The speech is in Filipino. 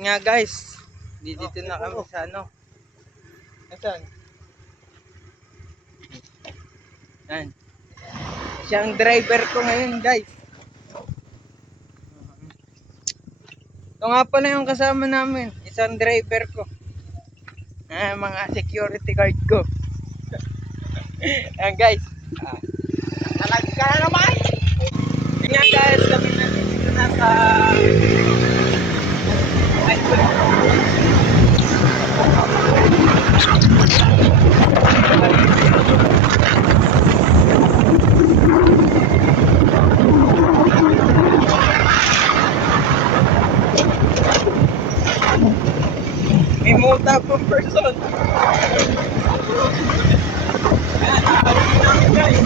Nga guys, dito na kami sa ano. Nasaan? Yan. Siya ang driver ko ngayon guys. Ito nga pala yung kasama namin. Isang driver ko. Mga security guard ko. Yan guys. Talaga ka na naman. Yan guys, kami na dito na sa may muta pong person. Guys.